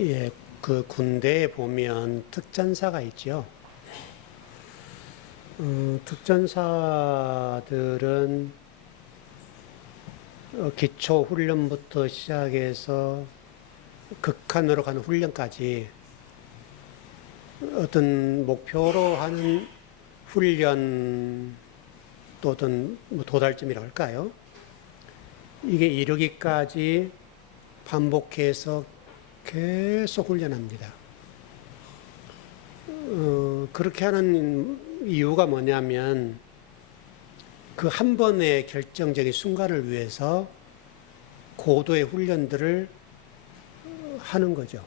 예, 그 군대에 보면 특전사가 있죠. 특전사들은 기초 훈련부터 시작해서 극한으로 가는 훈련까지 어떤 목표로 하는 훈련 또 어떤 도달점이라고 할까요? 이게 이르기까지 반복해서 계속 훈련합니다. 그렇게 하는 이유가 뭐냐면 그 한 번의 결정적인 순간을 위해서 고도의 훈련들을 하는 거죠.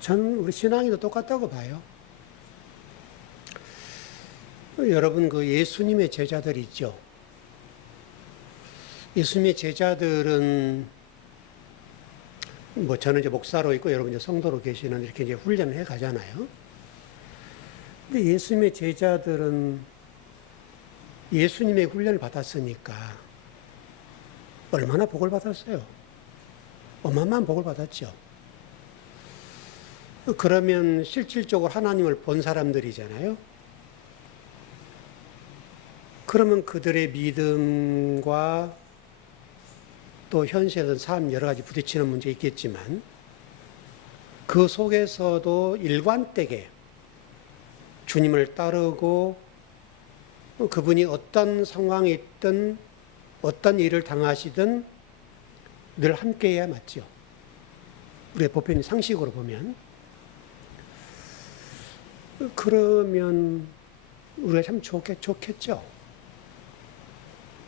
저는 우리 신앙이도 똑같다고 봐요. 여러분 그 예수님의 제자들 있죠. 예수님의 제자들은 뭐 저는 이제 목사로 있고 여러분 이제 성도로 계시는 이렇게 이제 훈련을 해 가잖아요. 근데 예수님의 제자들은 예수님의 훈련을 받았으니까 얼마나 복을 받았어요. 어마어마한 복을 받았죠. 그러면 실질적으로 하나님을 본 사람들이잖아요. 그러면 그들의 믿음과 또 현실의 삶 여러 가지 부딪히는 문제 있겠지만 그 속에서도 일관되게 주님을 따르고 그분이 어떤 상황에 있든 어떤 일을 당하시든 늘 함께 해야 맞죠. 우리의 보편의 상식으로 보면. 그러면 우리가 참 좋겠죠.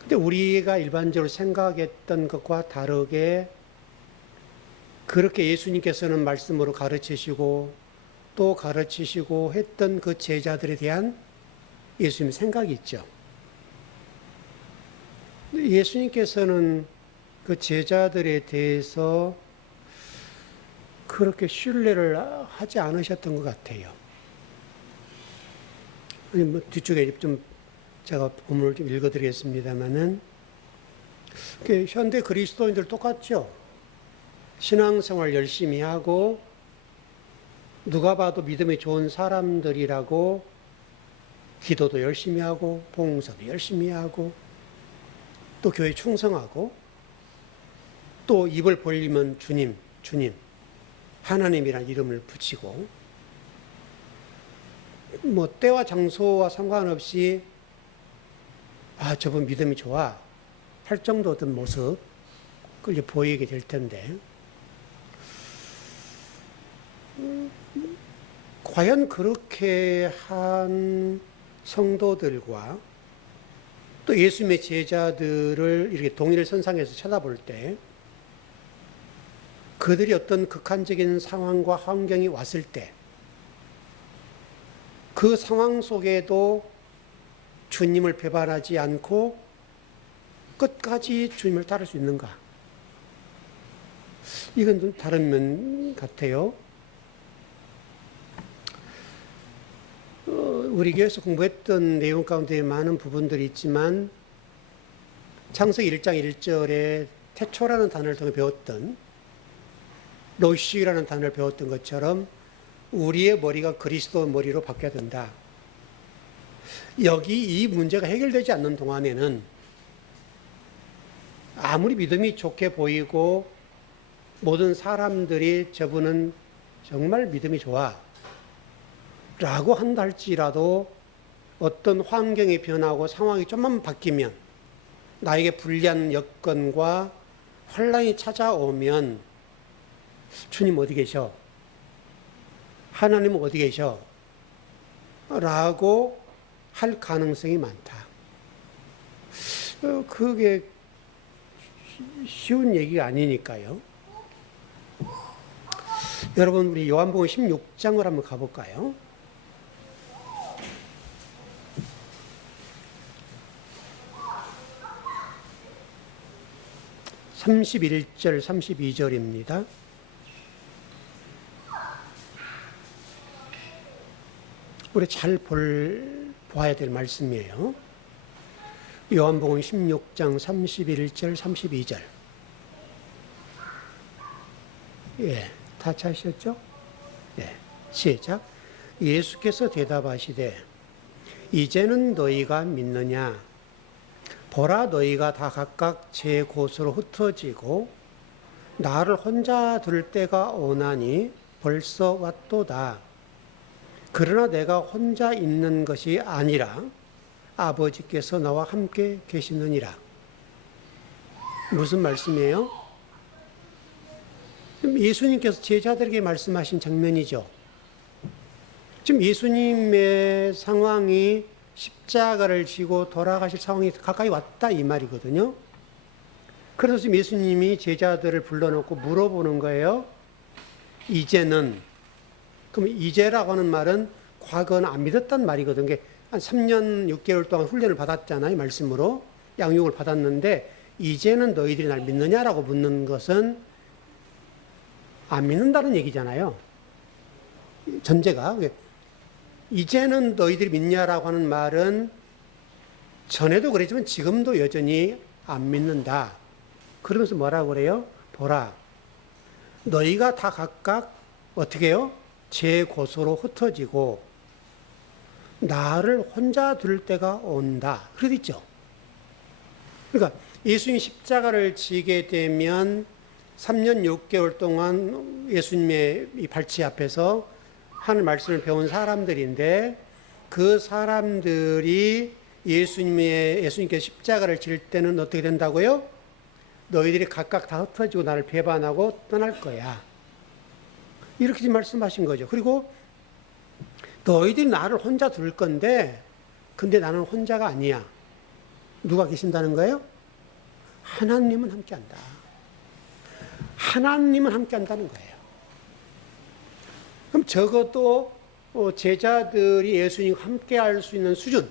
근데 우리가 일반적으로 생각했던 것과 다르게 그렇게 예수님께서는 말씀으로 가르치시고 또 가르치시고 했던 그 제자들에 대한 예수님의 생각이 있죠. 예수님께서는 그 제자들에 대해서 그렇게 신뢰를 하지 않으셨던 것 같아요. 뭐 뒤쪽에 좀 제가 본문을 좀 읽어드리겠습니다만은 현대 그리스도인들 똑같죠. 신앙생활 열심히 하고 누가 봐도 믿음이 좋은 사람들이라고 기도도 열심히 하고 봉사도 열심히 하고 또 교회 충성하고 또 입을 벌리면 주님, 주님, 하나님이라는 이름을 붙이고 뭐 때와 장소와 상관없이 저분 믿음이 좋아 할 정도 어떤 모습 그걸 보이게 될 텐데 과연 그렇게 한 성도들과 또 예수님의 제자들을 이렇게 동일선상에서 쳐다볼 때 그들이 어떤 극한적인 상황과 환경이 왔을 때 그 상황 속에도 주님을 배반하지 않고 끝까지 주님을 따를 수 있는가? 이건 좀 다른 면 같아요. 우리 교회에서 공부했던 내용 가운데 많은 부분들이 있지만 창세기 1장 1절에 태초라는 단어를 통해 배웠던 로시라는 단어를 배웠던 것처럼 우리의 머리가 그리스도 머리로 바뀌어야 된다. 여기 이 문제가 해결되지 않는 동안에는 아무리 믿음이 좋게 보이고 모든 사람들이 저분은 정말 믿음이 좋아 라고 한다 할지라도 어떤 환경이 변하고 상황이 좀만 바뀌면 나에게 불리한 여건과 혼란이 찾아오면 주님 어디 계셔? 하나님은 어디 계셔? 라고 할 가능성이 많다. 그게 쉬운 얘기가 아니니까요. 여러분 우리 요한복음 16장을 한번 가볼까요? (31절) (32절입니다) 우리 잘 보아야 될 말씀이에요. 요한복음 16장 31절 32절. 예. 다 찾으셨죠? 예. 시작. 예수께서 대답하시되 이제는 너희가 믿느냐? 보라, 너희가 다 각각 제 곳으로 흩어지고 나를 혼자 둘 때가 오나니 벌써 왔도다. 그러나 내가 혼자 있는 것이 아니라 아버지께서 나와 함께 계시느니라. 무슨 말씀이에요? 예수님께서 제자들에게 말씀하신 장면이죠. 지금 예수님의 상황이 십자가를 지고 돌아가실 상황이 가까이 왔다 이 말이거든요. 그래서 지금 예수님이 제자들을 불러놓고 물어보는 거예요. 이제는, 그럼 이제라고 하는 말은 과거는 안 믿었단 말이거든요. 한 3년 6개월 동안 훈련을 받았잖아요. 말씀으로 양육을 받았는데 이제는 너희들이 날 믿느냐라고 묻는 것은 안 믿는다는 얘기잖아요. 전제가. 이제는 너희들이 믿냐라고 하는 말은 전에도 그랬지만 지금도 여전히 안 믿는다. 그러면서 뭐라고 그래요? 보라, 너희가 다 각각 어떻게 해요? 제 곳으로 흩어지고 나를 혼자 둘 때가 온다. 그랬죠. 그러니까 예수님 십자가를 지게 되면 3년 6개월 동안 예수님의 이 발치 앞에서 하늘 말씀을 배운 사람들인데 그 사람들이 예수님께서 십자가를 질 때는 어떻게 된다고요? 너희들이 각각 다 흩어지고 나를 배반하고 떠날 거야. 이렇게 말씀하신 거죠. 그리고 너희들이 나를 혼자 둘 건데 근데 나는 혼자가 아니야. 누가 계신다는 거예요? 하나님은 함께한다. 하나님은 함께한다는 거예요. 그럼 적어도 제자들이 예수님과 함께할 수 있는 수준,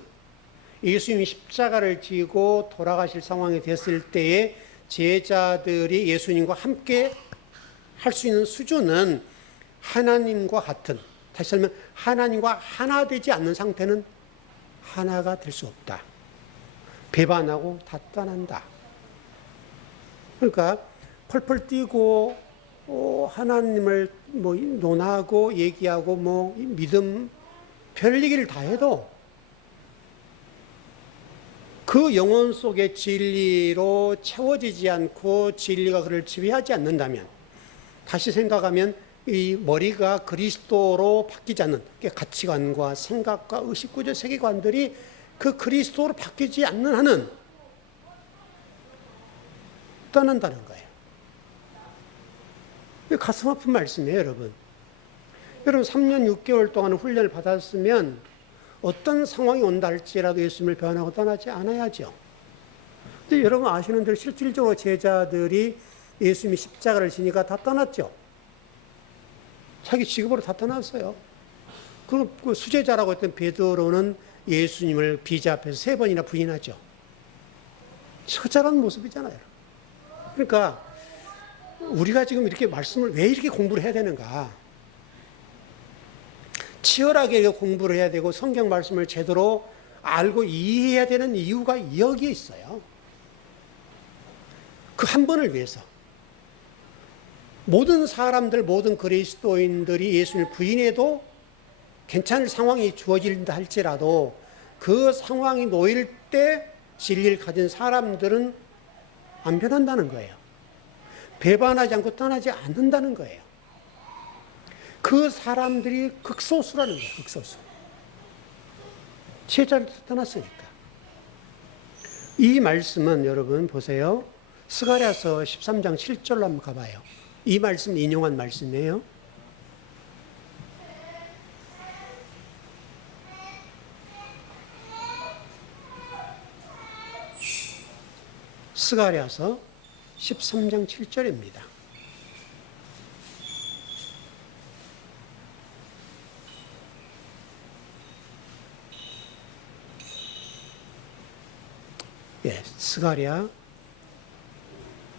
예수님이 십자가를 지고 돌아가실 상황이 됐을 때에 제자들이 예수님과 함께 할 수 있는 수준은 하나님과 같은, 다시 설명, 하나님과 하나 되지 않는 상태는 하나가 될 수 없다. 배반하고 다 떠난다. 그러니까 펄펄 뛰고 하나님을 논하고 얘기하고 믿음 별 얘기를 다 해도 그 영혼 속의 진리로 채워지지 않고 진리가 그를 지배하지 않는다면, 다시 생각하면 이 머리가 그리스도로 바뀌지 않는 가치관과 생각과 의식구조 세계관들이 그 그리스도로 바뀌지 않는 한은 떠난다는 거예요. 가슴 아픈 말씀이에요, 여러분. 여러분 3년 6개월 동안 훈련을 받았으면 어떤 상황이 온다 할지라도 예수님을 배반하고 떠나지 않아야죠. 근데 여러분 아시는 대로 실질적으로 제자들이 예수님이 십자가를 지니까 다 떠났죠. 자기 직업으로 다 떠났어요. 그 수제자라고 했던 베드로는 예수님을 비자 앞에서 3번이나 부인하죠. 처절한 모습이잖아요. 그러니까 우리가 지금 이렇게 말씀을 왜 이렇게 공부를 해야 되는가? 치열하게 공부를 해야 되고 성경 말씀을 제대로 알고 이해해야 되는 이유가 여기에 있어요. 그 한 번을 위해서. 모든 사람들, 모든 그리스도인들이 예수님을 부인해도 괜찮을 상황이 주어진다 할지라도 그 상황이 놓일 때 진리를 가진 사람들은 안 변한다는 거예요. 배반하지 않고 떠나지 않는다는 거예요. 그 사람들이 극소수라는 거예요. 극소수. 제자를 떠났으니까. 이 말씀은 여러분 보세요. 스가랴서 13장 7절로 한번 가봐요. 이 말씀 인용한 말씀이에요. 스가랴서 13장 7절입니다. 예, 스가랴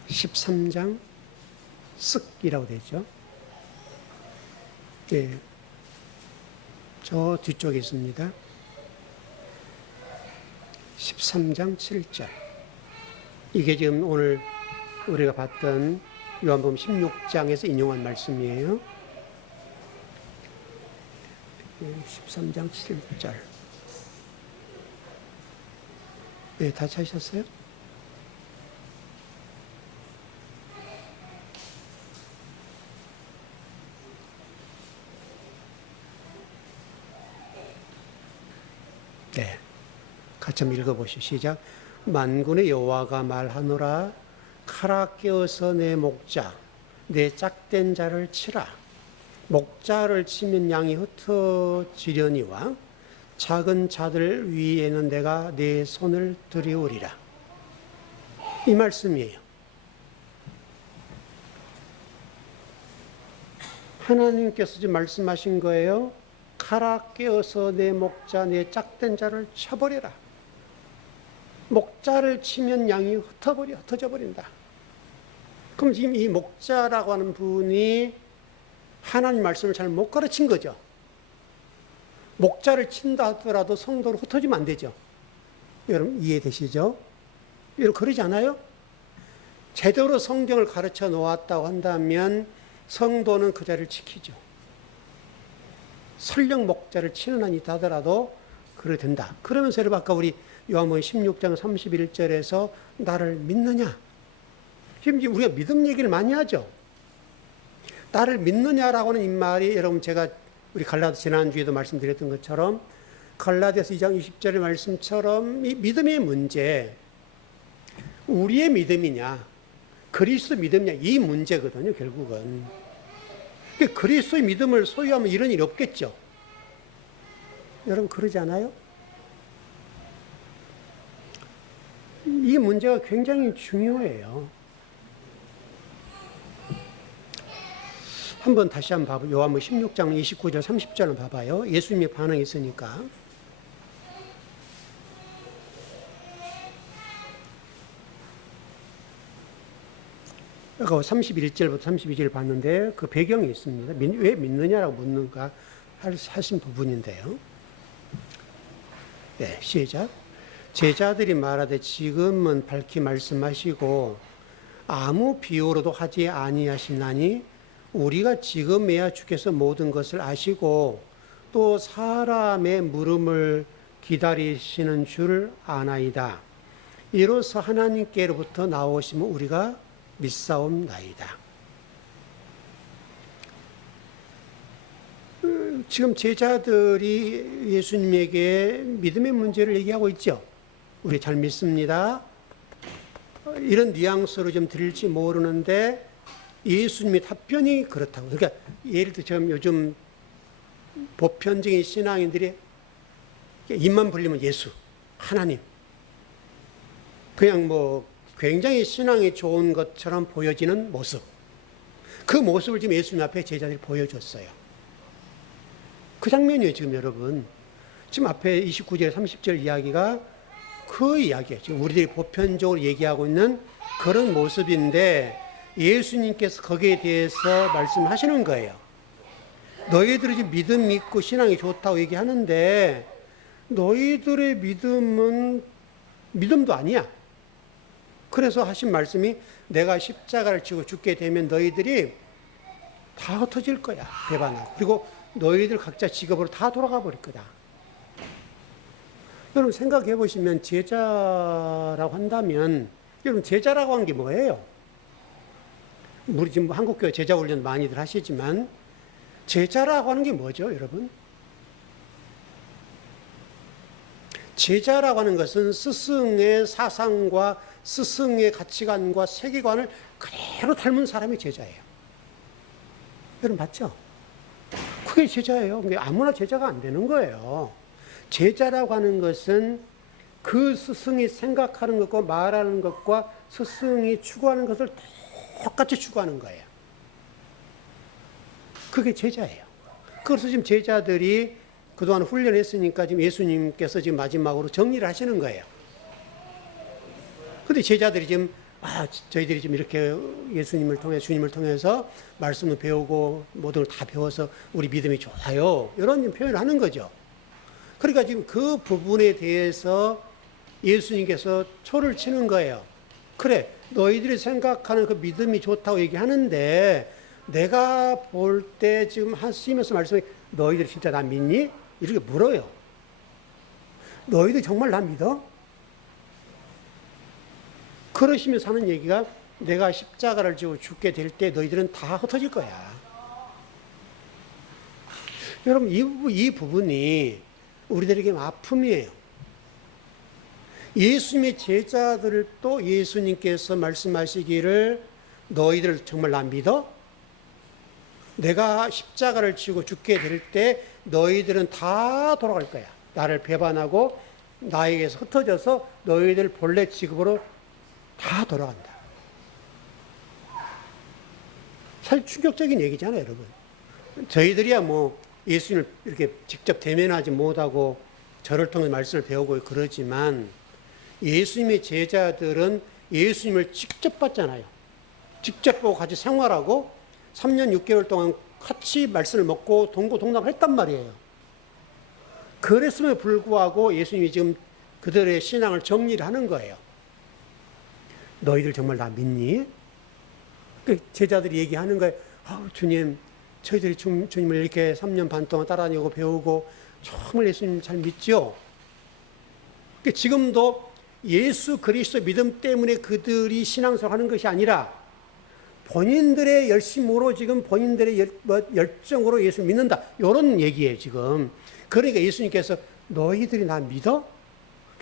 13장 쓱이라고 되죠. 예, 저 뒤쪽에 있습니다. 13장 7절. 이게 지금 오늘 우리가 봤던 요한복음 16장에서 인용한 말씀이에요. 13장 7절. 네, 다 찾으셨어요? 네, 같이 한번 읽어보시죠. 시작. 만군의 여호와가 말하노라. 칼아 깨어서 내 목자, 내 짝된 자를 치라. 목자를 치면 양이 흩어지려니와 작은 자들 위에는 내가 내 손을 들이우리라. 이 말씀이에요. 하나님께서 지금 말씀하신 거예요. 칼아 깨어서 내 목자, 내 짝된 자를 쳐버려라. 목자를 치면 양이 흩어져 버린다. 그럼 지금 이 목자라고 하는 분이 하나님 말씀을 잘 못 가르친 거죠. 목자를 친다 하더라도 성도로 흩어지면 안 되죠. 여러분 이해되시죠? 여러분 그러지 않아요? 제대로 성경을 가르쳐 놓았다고 한다면 성도는 그 자리를 지키죠. 설령 목자를 치는 한이 있다 하더라도 그래 된다. 그러면서 여러분 아까 우리 요한복음 16장 31절에서 나를 믿느냐? 지금 우리가 믿음 얘기를 많이 하죠. 나를 믿느냐라고 하는 이 말이 여러분 제가 우리 갈라디아 지난주에도 말씀드렸던 것처럼 갈라디아서 2장 20절의 말씀처럼 이 믿음의 문제, 우리의 믿음이냐 그리스도 믿음이냐 이 문제거든요. 결국은 그리스도의 믿음을 소유하면 이런 일이 없겠죠. 여러분 그러지 않아요? 이 문제가 굉장히 중요해요. 한번 다시 한번 봐봐요. 요한복음 16장 29절 30절을 봐봐요. 예수님의 반응이 있으니까. 아까 31절부터 32절 봤는데 그 배경이 있습니다. 왜 믿느냐라고 묻는가 하신 부분인데요. 네, 시작. 제자들이 말하되 지금은 밝히 말씀하시고 아무 비유로도 하지 아니하시나니 우리가 지금에야 주께서 모든 것을 아시고 또 사람의 물음을 기다리시는 줄 아나이다. 이로써 하나님께로부터 나오심을 우리가 믿사옵나이다. 지금 제자들이 예수님에게 믿음의 문제를 얘기하고 있죠. 우리 잘 믿습니다. 이런 뉘앙스로 좀 들릴지 모르는데 예수님의 답변이 그렇다고. 그러니까 예를 들어 지금 요즘 보편적인 신앙인들이 입만 벌리면 예수, 하나님. 그냥 뭐 굉장히 신앙이 좋은 것처럼 보여지는 모습. 그 모습을 지금 예수님 앞에 제자들이 보여줬어요. 그 장면이에요, 지금 여러분. 지금 앞에 29절, 30절 이야기가 그 이야기예요. 지금 우리들이 보편적으로 얘기하고 있는 그런 모습인데 예수님께서 거기에 대해서 말씀하시는 거예요. 너희들이 믿음 있고 신앙이 좋다고 얘기하는데 너희들의 믿음도 아니야. 그래서 하신 말씀이 내가 십자가를 지고 죽게 되면 너희들이 다 흩어질 거야. 배반하고. 그리고 너희들 각자 직업으로 다 돌아가 버릴 거다. 여러분 생각해 보시면 제자라고 한다면 여러분 제자라고 한 게 뭐예요? 우리 지금 한국교회 제자 훈련 많이들 하시지만 제자라고 하는 게 뭐죠, 여러분? 제자라고 하는 것은 스승의 사상과 스승의 가치관과 세계관을 그대로 닮은 사람이 제자예요. 여러분 맞죠? 그게 제자예요. 아무나 제자가 안 되는 거예요. 제자라고 하는 것은 그 스승이 생각하는 것과 말하는 것과 스승이 추구하는 것을 똑같이 추구하는 거예요. 그게 제자예요. 그래서 지금 제자들이 그동안 훈련했으니까 지금 예수님께서 지금 마지막으로 정리를 하시는 거예요. 근데 제자들이 지금 저희들이 지금 이렇게 예수님을 통해 주님을 통해서 말씀을 배우고 모든 걸 다 배워서 우리 믿음이 좋아요. 이런 표현을 하는 거죠. 그러니까 지금 그 부분에 대해서 예수님께서 초를 치는 거예요. 그래, 너희들이 생각하는 그 믿음이 좋다고 얘기하는데 내가 볼 때 지금 하시면서 말씀해 너희들이 진짜 나 믿니? 이렇게 물어요. 너희들 정말 나 믿어? 그러시면서 하는 얘기가 내가 십자가를 지고 죽게 될 때 너희들은 다 흩어질 거야. 여러분 이 부분이 우리들에게 아픔이에요. 예수님의 제자들을 또 예수님께서 말씀하시기를 너희들 정말 나 믿어? 내가 십자가를 지고 죽게 될 때 너희들은 다 돌아갈 거야. 나를 배반하고 나에게서 흩어져서 너희들 본래 직업으로 다 돌아간다. 사실 충격적인 얘기잖아요, 여러분. 저희들이야 뭐 예수님을 이렇게 직접 대면하지 못하고 저를 통해 말씀을 배우고 그러지만 예수님의 제자들은 예수님을 직접 봤잖아요. 직접 보고 같이 생활하고 3년 6개월 동안 같이 말씀을 먹고 동고동락을 했단 말이에요. 그랬음에도 불구하고 예수님이 지금 그들의 신앙을 정리를 하는 거예요. 너희들 정말 나 믿니? 그 제자들이 얘기하는 거예요. 주님, 저희들이 주님을 이렇게 3년 반 동안 따라다니고 배우고 정말 예수님 잘 믿죠? 지금도 예수 그리스도 믿음 때문에 그들이 신앙생활 하는 것이 아니라 본인들의 열심으로 지금 본인들의 열정으로 예수 믿는다. 이런 얘기예요, 지금. 그러니까 예수님께서 너희들이 나 믿어?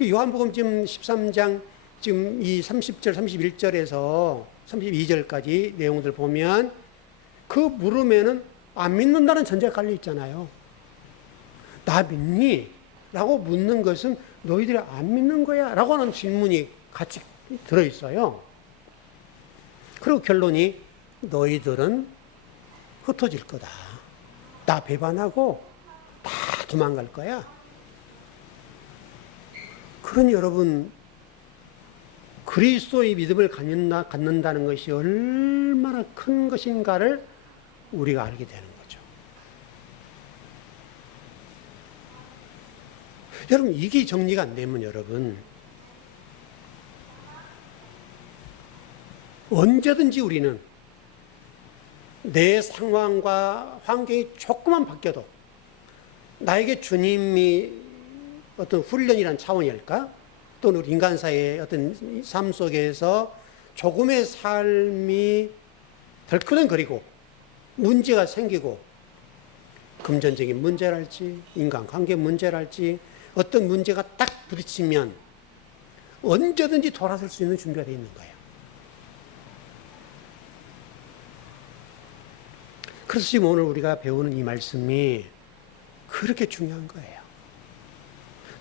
요한복음 지금 13장 지금 이 30절, 31절에서 32절까지 내용들 보면 그 물음에는 안 믿는다는 전제가 깔려 있잖아요. 나 믿니? 라고 묻는 것은 너희들이 안 믿는 거야? 라고 하는 질문이 같이 들어있어요. 그리고 결론이 너희들은 흩어질 거다. 나 배반하고 다 도망갈 거야. 그러니 여러분, 그리스도의 믿음을 갖는다는 것이 얼마나 큰 것인가를 우리가 알게 되는 거죠. 여러분, 이게 정리가 안 되면 여러분, 언제든지 우리는 내 상황과 환경이 조금만 바뀌어도 나에게 주님이 어떤 훈련이란 차원일까? 또는 우리 인간사의 어떤 삶 속에서 조금의 삶이 덜커덩거리고 문제가 생기고 금전적인 문제랄지 인간관계 문제랄지 어떤 문제가 딱 부딪히면 언제든지 돌아설 수 있는 준비가 되어 있는 거예요. 그래서 지금 오늘 우리가 배우는 이 말씀이 그렇게 중요한 거예요.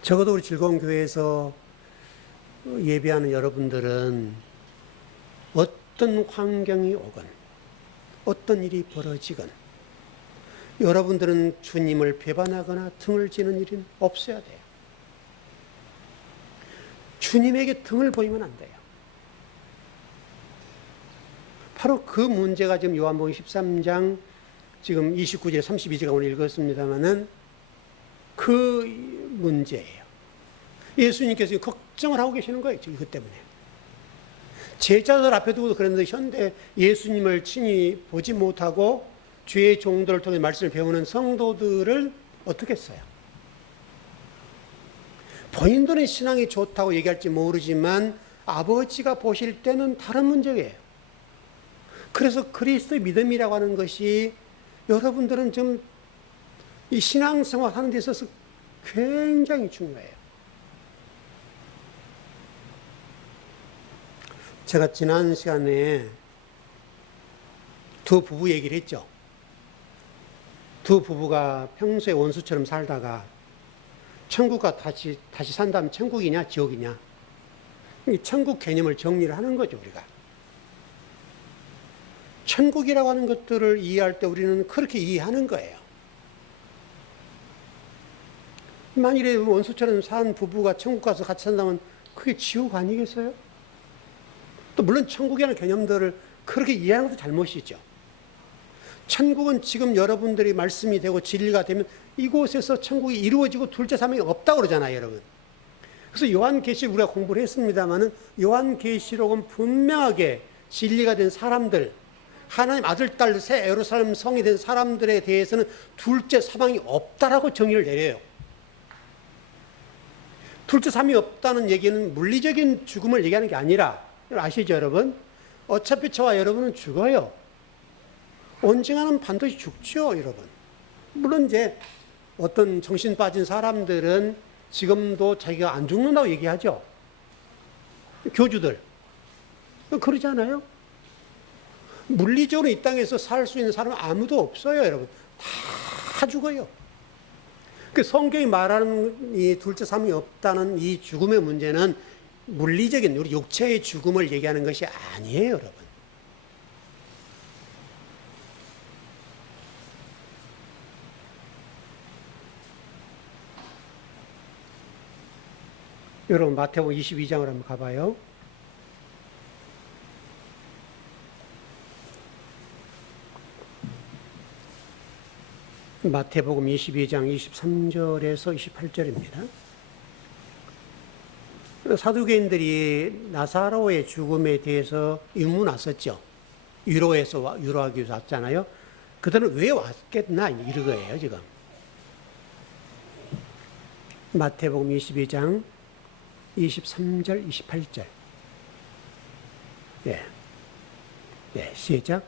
적어도 우리 즐거운 교회에서 예배하는 여러분들은 어떤 환경이 오건 어떤 일이 벌어지건 여러분들은 주님을 배반하거나 등을 지는 일은 없어야 돼요. 주님에게 등을 보이면 안 돼요. 바로 그 문제가 지금 요한복음 13장 지금 29절 32절가 오늘 읽었습니다마는 그 문제예요. 예수님께서 걱정을 하고 계시는 거예요. 지금 이것 때문에. 제자들 앞에 두고도 그랬는데 현대 예수님을 친히 보지 못하고 주의 종들을 통해 말씀을 배우는 성도들을 어떻게 했어요? 본인들은 신앙이 좋다고 얘기할지 모르지만 아버지가 보실 때는 다른 문제예요. 그래서 그리스도의 믿음이라고 하는 것이 여러분들은 좀 이 신앙생활 하는 데 있어서 굉장히 중요해요. 제가 지난 시간에 두 부부 얘기를 했죠. 두 부부가 평소에 원수처럼 살다가 천국과 다시 산다면 천국이냐 지옥이냐. 이 천국 개념을 정리를 하는 거죠, 우리가. 천국이라고 하는 것들을 이해할 때 우리는 그렇게 이해하는 거예요. 만일에 원수처럼 산 부부가 천국 가서 같이 산다면 그게 지옥 아니겠어요? 또 물론 천국이라는 개념들을 그렇게 이해하는 것도 잘못이죠. 천국은 지금 여러분들이 말씀이 되고 진리가 되면 이곳에서 천국이 이루어지고 둘째 사명이 없다고 그러잖아요, 여러분. 그래서 요한계시록 우리가 공부를 했습니다마는 요한계시록은 분명하게 진리가 된 사람들, 하나님 아들, 딸, 새 예루살렘 성이 된 사람들에 대해서는 둘째 사망이 없다라고 정의를 내려요. 둘째 사망이 없다는 얘기는 물리적인 죽음을 얘기하는 게 아니라, 아시죠, 여러분? 어차피 저와 여러분은 죽어요. 언젠가는 반드시 죽죠, 여러분. 물론 이제 어떤 정신 빠진 사람들은 지금도 자기가 안 죽는다고 얘기하죠. 교주들. 그러지 않아요? 물리적으로 이 땅에서 살 수 있는 사람은 아무도 없어요, 여러분. 다 죽어요. 그 성경이 말하는 이 둘째 사망이 없다는 이 죽음의 문제는 물리적인 우리 육체의 죽음을 얘기하는 것이 아니에요, 여러분. 여러분 마태복음 22장을 한번 가봐요. 마태복음 22장 23절에서 28절입니다. 사두개인들이 나사로의 죽음에 대해서 의문 났었죠. 유로하기 위해서 왔잖아요. 그들은 왜 왔겠나 이런 거예요, 지금. 마태복음 22장 23절, 28절. 예. 예, 시작.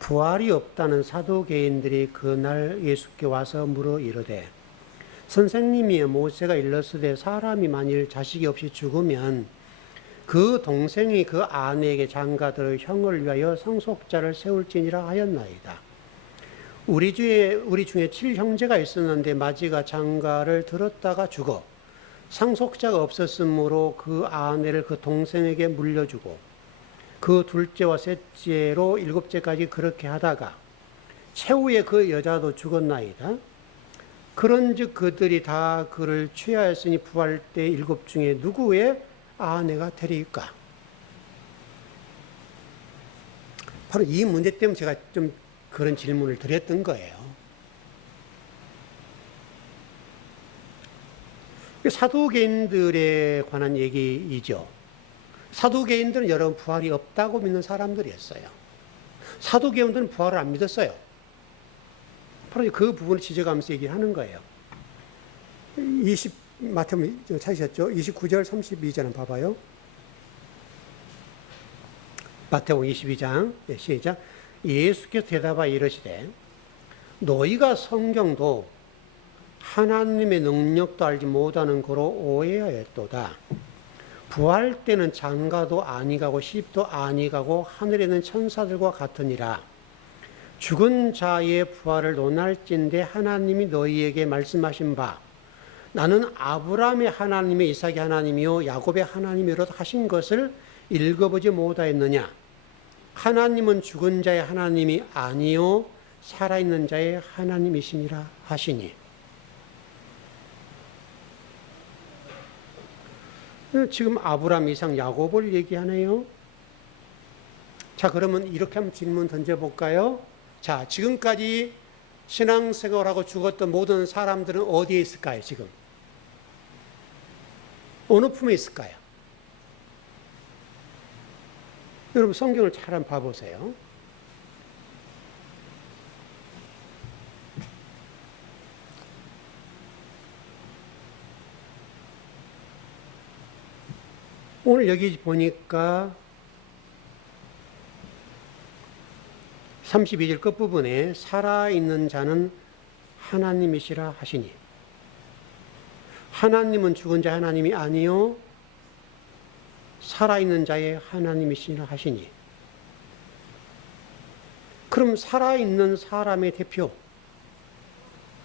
부활이 없다는 사두개인들이 그날 예수께 와서 물어 이르되 선생님이 모세가 일렀으되 사람이 만일 자식이 없이 죽으면 그 동생이 그 아내에게 장가들어 형을 위하여 상속자를 세울지니라 하였나이다. 우리 중에 7형제가 있었는데 마지가 장가를 들었다가 죽어 상속자가 없었으므로 그 아내를 그 동생에게 물려주고 그 둘째와 셋째로 7째까지 그렇게 하다가 최후에 그 여자도 죽었나이다. 그런즉 그들이 다 그를 취하였으니 부활 때 7 중에 누구의 아내가 되리까? 바로 이 문제 때문에 제가 좀 그런 질문을 드렸던 거예요. 사두개인들에 관한 얘기이죠. 사두개인들은 여러분 부활이 없다고 믿는 사람들이었어요. 사두개인들은 부활을 안 믿었어요. 바로 그 부분을 지적하면서 얘기를 하는 거예요. 마태복음 찾으셨죠? 29절 32절 한번 봐봐요. 마태복음 22장 시작. 예수께서 대답하여 이르시되 너희가 성경도 하나님의 능력도 알지 못하는 거로 오해하였도다. 부활 때는 장가도 아니 가고 시집도 아니 가고 하늘에 있는 천사들과 같으니라. 죽은 자의 부활을 논할진대 하나님이 너희에게 말씀하신 바 나는 아브라함의 하나님의 이삭의 하나님이요 야곱의 하나님이로 하신 것을 읽어보지 못하였느냐. 하나님은 죽은 자의 하나님이 아니요 살아있는 자의 하나님이시니라 하시니. 지금 아브라함, 이삭, 야곱을 얘기하네요. 자, 그러면 이렇게 한번 질문 던져볼까요? 자, 지금까지 신앙생활하고 죽었던 모든 사람들은 어디에 있을까요, 지금? 어느 품에 있을까요? 여러분, 성경을 잘 한번 봐보세요. 오늘 여기 보니까 32절 끝부분에 살아있는 자는 하나님이시라 하시니 하나님은 죽은 자 하나님이 아니요 살아있는 자의 하나님이시라 하시니 그럼 살아있는 사람의 대표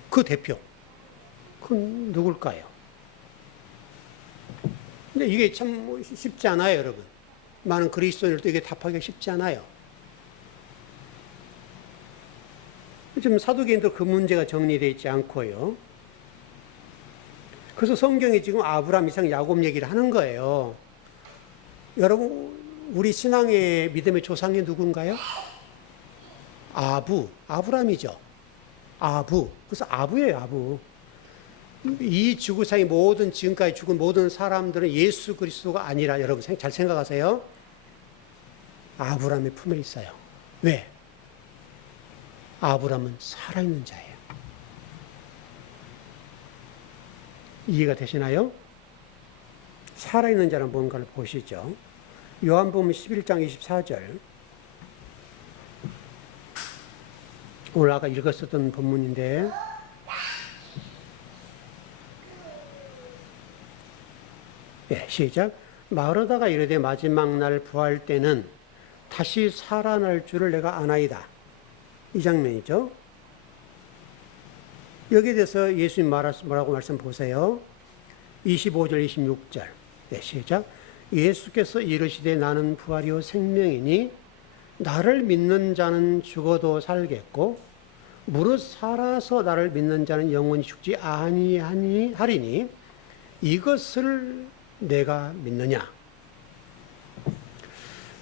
그건 누굴까요? 근데 이게 참 쉽지 않아요, 여러분. 많은 그리스도인들도 이게 답하기가 쉽지 않아요. 지금 사두개인도 그 문제가 정리되어 있지 않고요. 그래서 성경이 지금 아브라함, 이삭, 야곱 얘기를 하는 거예요. 여러분, 우리 신앙의 믿음의 조상이 누군가요? 아브라함이죠. 그래서 아부예요, 아부. 이 지구상의 모든 지금까지 죽은 모든 사람들은 예수 그리스도가 아니라 여러분 잘 생각하세요. 아브라함의 품에 있어요. 왜? 아브라함은 살아있는 자예요. 이해가 되시나요? 살아있는 자는 뭔가를 보시죠. 요한복음 11장 24절. 오늘 아까 읽었었던 본문인데 시작. 마르다가 이르되 마지막 날 부활 때는 다시 살아날 줄을 내가 아나이다. 이 장면이죠. 여기에 대해서 예수님 뭐라고 말씀 보세요. 25절 26절. 시작. 예수께서 이르시되 나는 부활이요 생명이니 나를 믿는 자는 죽어도 살겠고 무릇 살아서 나를 믿는 자는 영원히 죽지 아니하리니 이것을 내가 믿느냐.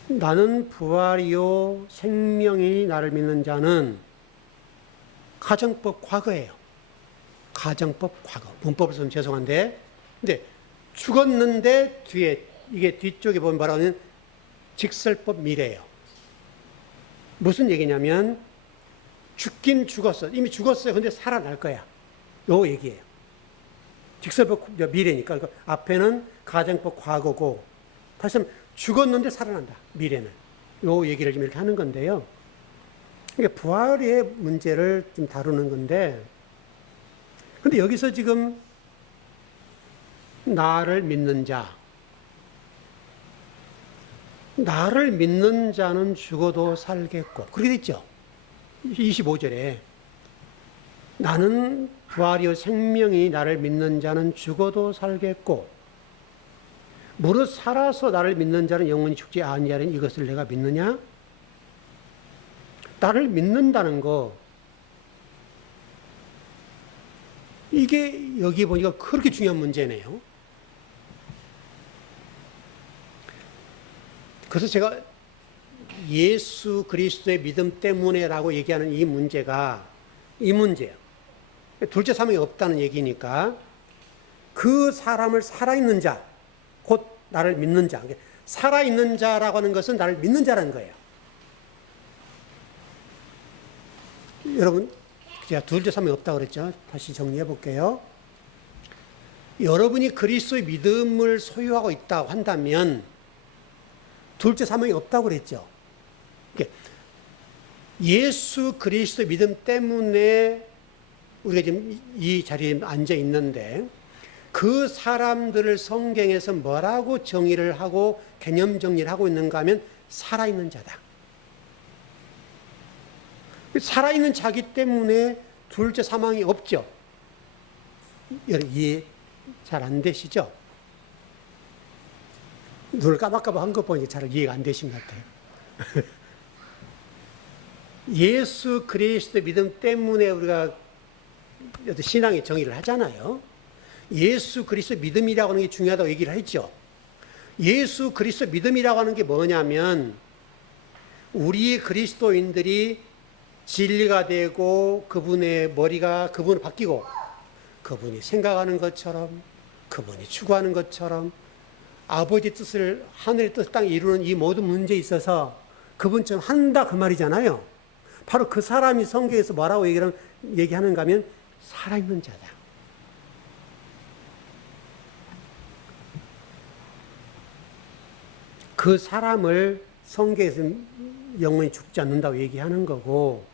나는 부활이요 생명이 나를 믿는 자는 가정법 과거예요. 가정법 과거. 문법으로 좀 죄송한데 근데 죽었는데 뒤에 이게 뒤쪽에 보면 말하는 직설법 미래예요. 무슨 얘기냐면 죽긴 죽었어. 이미 죽었어요. 근데 살아날 거야. 요 얘기예요. 직설법 미래니까 앞에는 가정법 과거고 다시 한번 죽었는데 살아난다. 미래는. 요 얘기를 좀 이렇게 하는 건데요. 이게 부활의 문제를 좀 다루는 건데 근데 여기서 지금 나를 믿는 자 나를 믿는 자는 죽어도 살겠고 그렇게 됐죠. 25절에 나는 부활이요 생명이 나를 믿는 자는 죽어도 살겠고 무릇 살아서 나를 믿는 자는 영원히 죽지 아니하리니 이것을 내가 믿느냐? 나를 믿는다는 거 이게 여기 보니까 그렇게 중요한 문제네요. 그래서 제가 예수 그리스도의 믿음 때문에라고 얘기하는 이 문제가 이 문제예요. 둘째 사명이 없다는 얘기니까 그 사람을 살아있는 자, 곧 나를 믿는 자. 살아있는 자라고 하는 것은 나를 믿는 자라는 거예요. 여러분, 제가 둘째 사명이 없다고 그랬죠. 다시 정리해 볼게요. 여러분이 그리스도의 믿음을 소유하고 있다고 한다면 둘째 사명이 없다고 그랬죠. 예수 그리스도의 믿음 때문에 우리가 지금 이 자리에 앉아 있는데 그 사람들을 성경에서 뭐라고 정의를 하고 개념 정리를 하고 있는가 하면 살아있는 자다. 살아있는 자기 때문에 둘째 사명이 없죠. 이해 잘 안 되시죠? 눈을 까박까박 거 보니 잘 이해가 안 되신 것 같아요. 예수 그리스도 믿음 때문에 우리가 신앙의 정의를 하잖아요. 예수 그리스도 믿음이라고 하는 게 중요하다고 얘기를 했죠. 예수 그리스도 믿음이라고 하는 게 뭐냐면 우리 그리스도인들이 진리가 되고 그분의 머리가 그분을 바뀌고 그분이 생각하는 것처럼 그분이 추구하는 것처럼 아버지 뜻을 하늘의 뜻을 땅에 이루는 이 모든 문제에 있어서 그분처럼 한다 그 말이잖아요. 바로 그 사람이 성경에서 뭐라고 얘기하는가 하면 살아있는 자다. 그 사람을 성경에서 영원히 죽지 않는다고 얘기하는 거고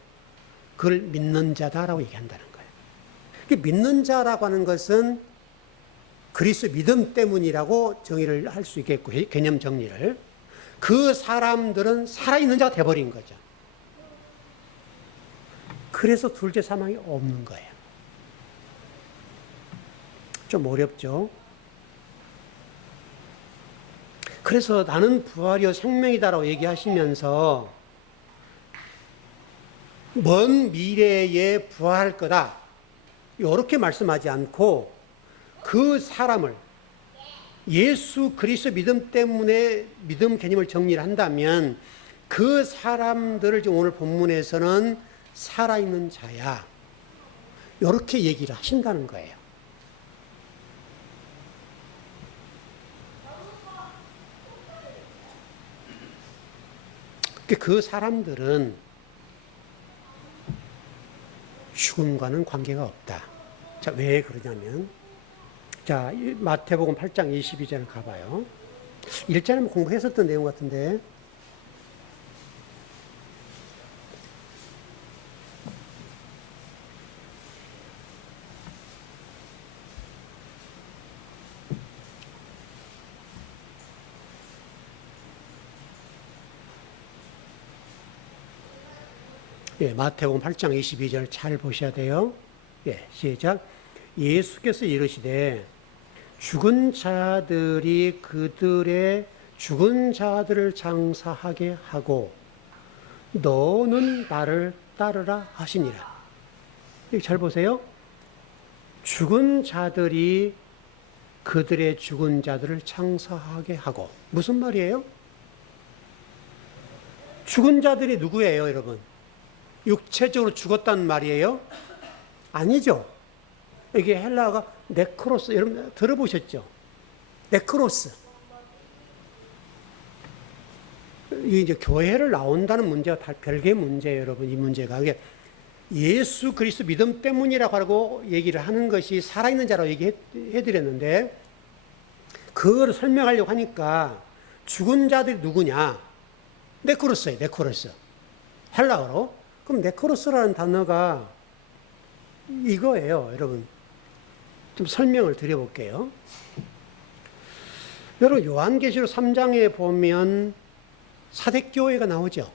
그걸 믿는 자다라고 얘기한다는 거예요. 믿는 자라고 하는 것은 그리스도 믿음 때문이라고 정의를 할 수 있겠고 개념 정리를 그 사람들은 살아있는 자가 돼버린 거죠. 그래서 둘째 사망이 없는 거예요. 좀 어렵죠? 그래서 나는 부활이요 생명이다라고 얘기하시면서 먼 미래에 부활할 거다 이렇게 말씀하지 않고 그 사람을 예수 그리스도 믿음 때문에 믿음 개념을 정리를 한다면 그 사람들을 지금 오늘 본문에서는 살아있는 자야 이렇게 얘기를 하신다는 거예요. 그 사람들은 죽음과는 관계가 없다. 자, 왜 그러냐면, 자, 마태복음 8장 22절을 가봐요. 1절은 공부했었던 내용 같은데, 예, 마태복음 8장 22절 잘 보셔야 돼요. 예, 시작. 예수께서 이르시되 죽은 자들이 그들의 죽은 자들을 장사하게 하고 너는 나를 따르라 하시니라. 여기 잘 보세요. 죽은 자들이 그들의 죽은 자들을 장사하게 하고, 무슨 말이에요? 죽은 자들이 누구예요, 여러분? 육체적으로 죽었다는 말이에요? 아니죠. 이게 헬라어가 네크로스, 여러분 들어보셨죠? 네크로스. 이게 이제 교회를 나온다는 문제가 다 별개의 문제예요, 여러분. 이 문제가. 이게 예수 그리스도 믿음 때문이라고 하고 얘기를 하는 것이 살아있는 자라고 얘기해드렸는데, 그거를 설명하려고 하니까 죽은 자들이 누구냐? 네크로스예요, 네크로스. 헬라어로. 그럼 네크로스라는 단어가 이거예요, 여러분. 좀 설명을 드려볼게요. 여러분, 요한계시록 3장에 보면 사대교회가 나오죠.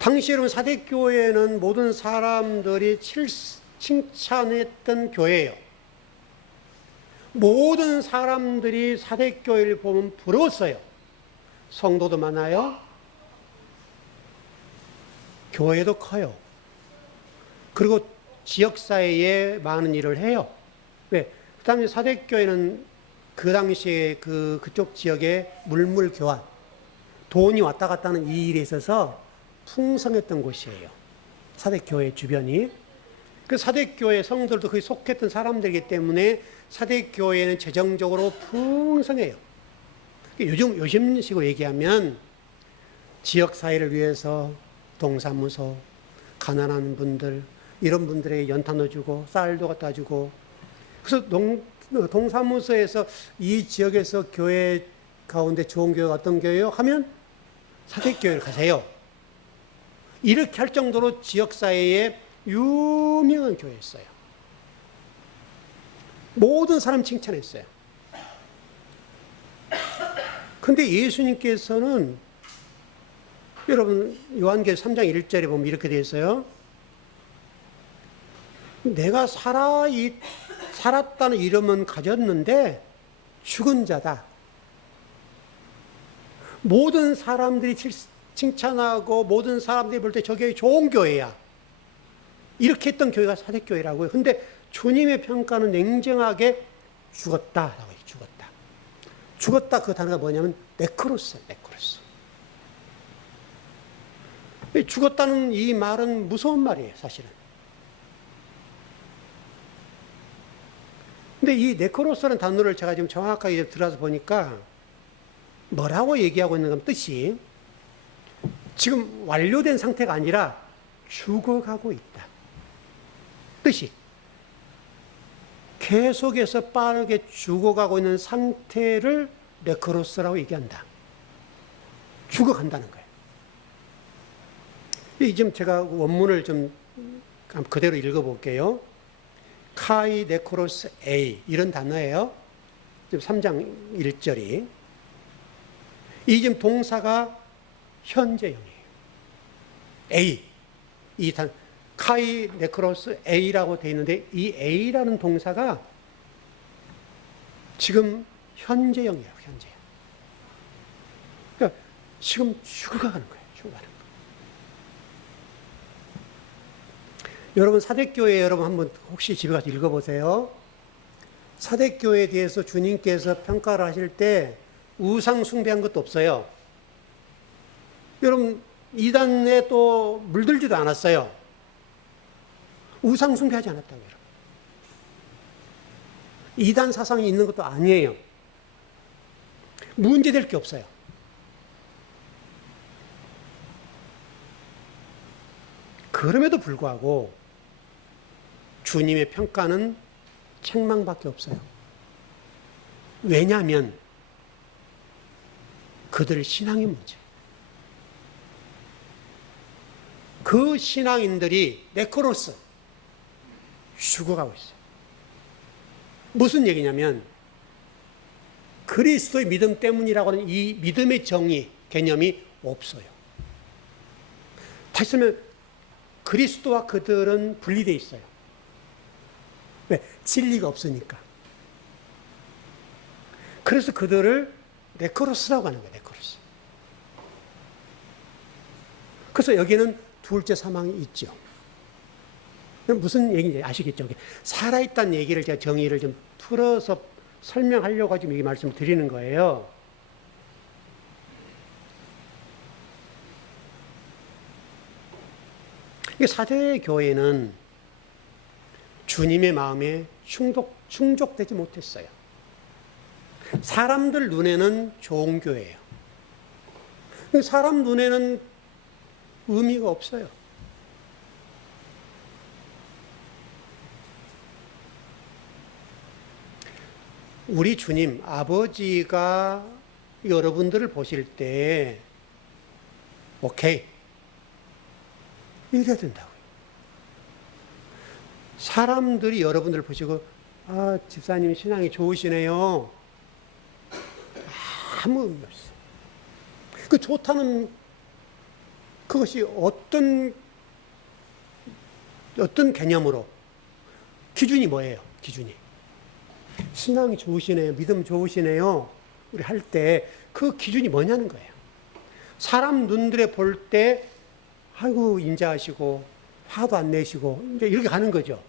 당시 여러분 사대교회는 모든 사람들이 칭찬했던 교회예요. 모든 사람들이 사대교회를 보면 부러웠어요. 성도도 많아요. 교회도 커요. 그리고 지역사회에 많은 일을 해요. 왜? 그 당시 사대교회는 그 당시에 그쪽 지역에 물물 교환, 돈이 왔다 갔다 하는 이 일에 있어서 풍성했던 곳이에요. 사대교회 주변이. 그 사대교회 성들도 거기 속했던 사람들이기 때문에 사대교회는 재정적으로 풍성해요. 요즘식으로 얘기하면 지역사회를 위해서 동사무소, 가난한 분들, 이런 분들에게 연탄도 주고 쌀도 갖다 주고, 그래서 동사무소에서 이 지역에서 교회 가운데 좋은 교회가 어떤 교회요? 하면 사대교회를 가세요. 이렇게 할 정도로 지역사회에 유명한 교회였어요. 모든 사람 칭찬했어요. 근데 예수님께서는 여러분 요한계시록 3장 1절에 보면 이렇게 되어 있어요. 내가 살았다는 이름은 가졌는데 죽은 자다. 모든 사람들이 칭찬하고 모든 사람들이 볼 때 저게 좋은 교회야. 이렇게 했던 교회가 사대교회라고요. 근데 주님의 평가는 냉정하게 죽었다라고 해요. 죽었다. 죽었다 그 단어가 뭐냐면 네크로스, 네크로스. 죽었다는 이 말은 무서운 말이에요, 사실은. 근데 이 네크로스라는 단어를 제가 지금 정확하게 들어서 보니까 뭐라고 얘기하고 있는가 하면 뜻이 지금 완료된 상태가 아니라 죽어가고 있다. 뜻이 계속해서 빠르게 죽어가고 있는 상태를 네크로스라고 얘기한다. 죽어간다는 거예요. 지금 제가 원문을 좀 그대로 읽어볼게요. 카이 네크로스 에이 이런 단어예요. 지금 3장 1절이. 이 지금 동사가 현재형이에요. 에이. 이 카이 네크로스 에이라고 되어 있는데 이 에이라는 동사가 지금 현재형이에요. 현재형. 그러니까 지금 죽어가는 거예요. 죽어가는 거예요. 여러분 사대교회 여러분 한번 혹시 집에 가서 읽어보세요. 사대교회에 대해서 주님께서 평가를 하실 때 우상 숭배한 것도 없어요. 여러분 이단에 또 물들지도 않았어요. 우상 숭배하지 않았다고요. 이단 사상이 있는 것도 아니에요. 문제될 게 없어요. 그럼에도 불구하고 주님의 평가는 책망밖에 없어요. 왜냐하면 그들의 신앙의 문제. 그 신앙인들이 네크로스 죽어가고 있어요. 무슨 얘기냐면 그리스도의 믿음 때문이라고 하는 이 믿음의 정의 개념이 없어요. 다시 말하면 그리스도와 그들은 분리되어 있어요. 왜? 진리가 없으니까. 그래서 그들을 네크로스라고 하는 거예요. 네크로스. 그래서 여기는 둘째 사망이 있죠. 무슨 얘기인지 아시겠죠? 살아있다는 얘기를 제가 정의를 좀 풀어서 설명하려고 지금 이 말씀을 드리는 거예요. 사대 교회는 주님의 마음에 충족되지 못했어요. 사람들 눈에는 좋은 교회예요. 사람 눈에는 의미가 없어요. 우리 주님, 아버지가 여러분들을 보실 때, 오케이. 이래야 된다고요. 사람들이 여러분들을 보시고, 아, 집사님 신앙이 좋으시네요. 아무 의미 없어요. 그 좋다는 그것이 어떤 개념으로, 기준이 뭐예요? 기준이. 신앙이 좋으시네요. 믿음 좋으시네요. 우리 할 때 그 기준이 뭐냐는 거예요. 사람 눈들에 볼 때, 아이고, 인자하시고, 화도 안 내시고, 이제 이렇게 가는 거죠.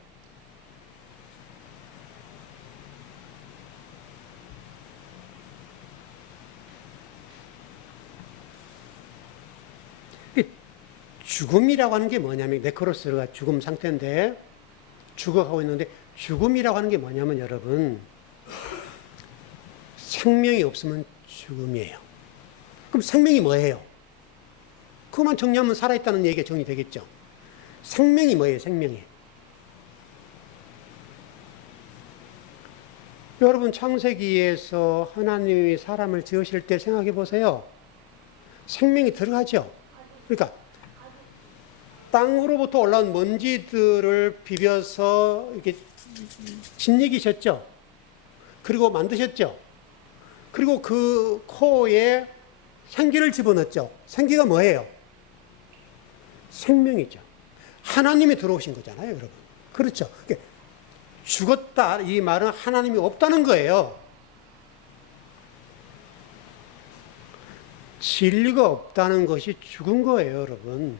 죽음이라고 하는 게 뭐냐면, 네크로스가 죽음 상태인데, 죽어가고 있는데, 죽음이라고 하는 게 뭐냐면, 여러분, 생명이 없으면 죽음이에요. 그럼 생명이 뭐예요? 그것만 정리하면 살아있다는 얘기가 정리되겠죠. 생명이 뭐예요, 생명이? 여러분, 창세기에서 하나님이 사람을 지으실 때 생각해 보세요. 생명이 들어가죠. 그러니까, 땅으로부터 올라온 먼지들을 비벼서 이렇게 짓이기셨죠. 그리고 만드셨죠. 그리고 그 코에 생기를 집어넣었죠. 생기가 뭐예요? 생명이죠. 하나님이 들어오신 거잖아요, 여러분. 그렇죠. 죽었다 이 말은 하나님이 없다는 거예요. 진리가 없다는 것이 죽은 거예요, 여러분.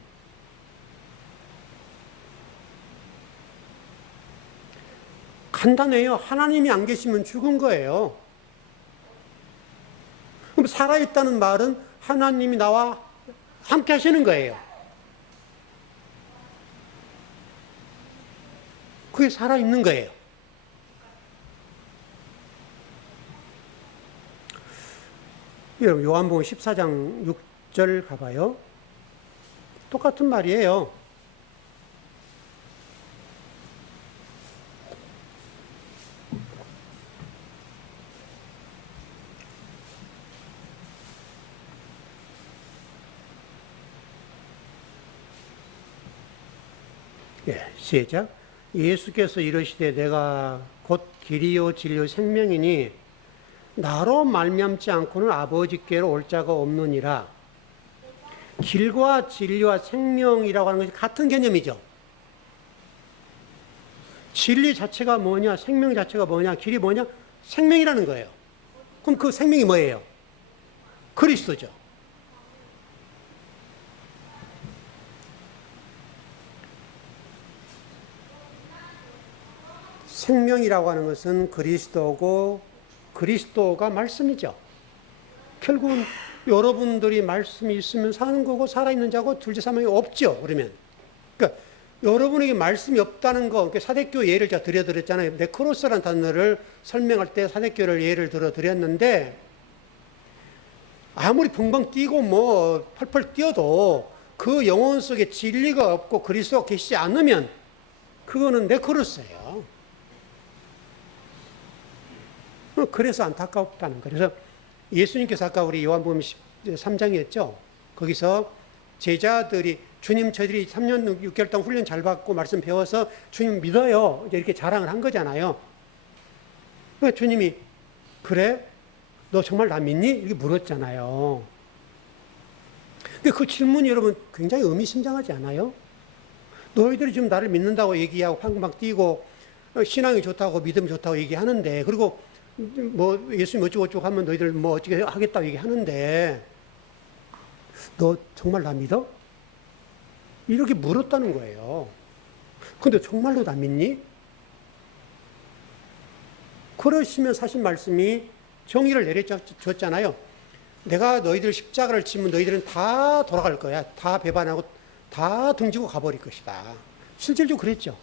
간단해요. 하나님이 안 계시면 죽은 거예요. 그럼 살아있다는 말은 하나님이 나와 함께 하시는 거예요. 그게 살아있는 거예요. 여러분, 요한복음 14장 6절 가봐요. 똑같은 말이에요. 예, 시작. 예수께서 이르시되 내가 곧 길이요 진리요 생명이니 나로 말미암지 않고는 아버지께로 올 자가 없느니라. 길과 진리와 생명이라고 하는 것이 같은 개념이죠. 진리 자체가 뭐냐, 생명 자체가 뭐냐, 길이 뭐냐, 생명이라는 거예요. 그럼 그 생명이 뭐예요? 그리스도죠. 생명이라고 하는 것은 그리스도고 그리스도가 말씀이죠. 결국은 여러분들이 말씀이 있으면 사는 거고 살아있는 자고 둘째 사망이 없죠. 그러면 그러니까 여러분에게 말씀이 없다는 거, 사대교 예를 제가 드렸잖아요. 네크로스라는 단어를 설명할 때 사대교를 예를 들어드렸는데 아무리 벙벙 뛰고 뭐 펄펄 뛰어도 그 영혼 속에 진리가 없고 그리스도가 계시지 않으면 그거는 네크로스예요. 그래서 안타깝다는 거예요. 그래서 예수님께서 아까 우리 요한복음 13장이었죠. 거기서 제자들이 주님 저희들이 3년 6개월 동안 훈련 잘 받고 말씀 배워서 주님 믿어요. 이렇게 자랑을 한 거잖아요. 그러니까 주님이 그래? 너 정말 나 믿니? 이렇게 물었잖아요. 근데 그 질문이 여러분 굉장히 의미심장하지 않아요? 너희들이 지금 나를 믿는다고 얘기하고 방방 뛰고 신앙이 좋다고 믿음이 좋다고 얘기하는데 그리고 뭐 예수님 어쩌고저쩌고 하면 너희들 뭐 어떻게 하겠다고 얘기하는데 너 정말 나 믿어? 이렇게 물었다는 거예요. 근데 정말로 나 믿니? 그러시면 사실 말씀이 정의를 내려줬잖아요. 내가 너희들 십자가를 치면 너희들은 다 돌아갈 거야. 다 배반하고 다 등지고 가버릴 것이다. 실질적으로 그랬죠.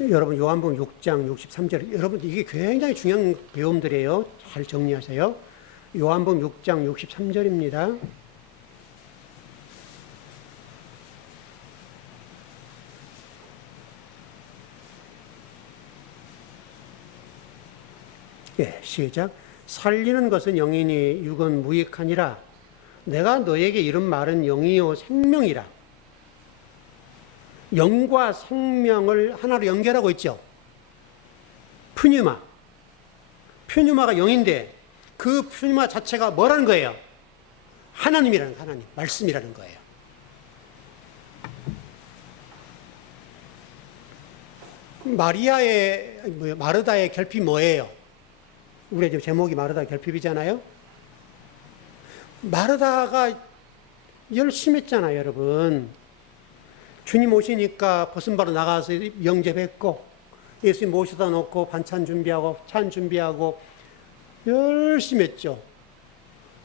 여러분 요한복음 6장 63절 여러분 이게 굉장히 중요한 배움들이에요. 잘 정리하세요. 요한복음 6장 63절입니다. 예, 시작. 살리는 것은 영이니 육은 무익하니라. 내가 너에게 이런 말은 영이요 생명이라. 영과 생명을 하나로 연결하고 있죠. 푸뉴마. 푸뉴마가 영인데 그 푸뉴마 자체가 뭐라는 거예요? 하나님이라는 거예요. 하나님. 말씀이라는 거예요. 마르다의 결핍이 뭐예요? 우리 지금 제목이 마르다 결핍이잖아요. 마르다가 열심히 했잖아요, 여러분. 주님 오시니까 벗은바로 나가서 영접했고 예수님 모셔다 놓고 반찬 준비하고 찬 준비하고 열심히 했죠.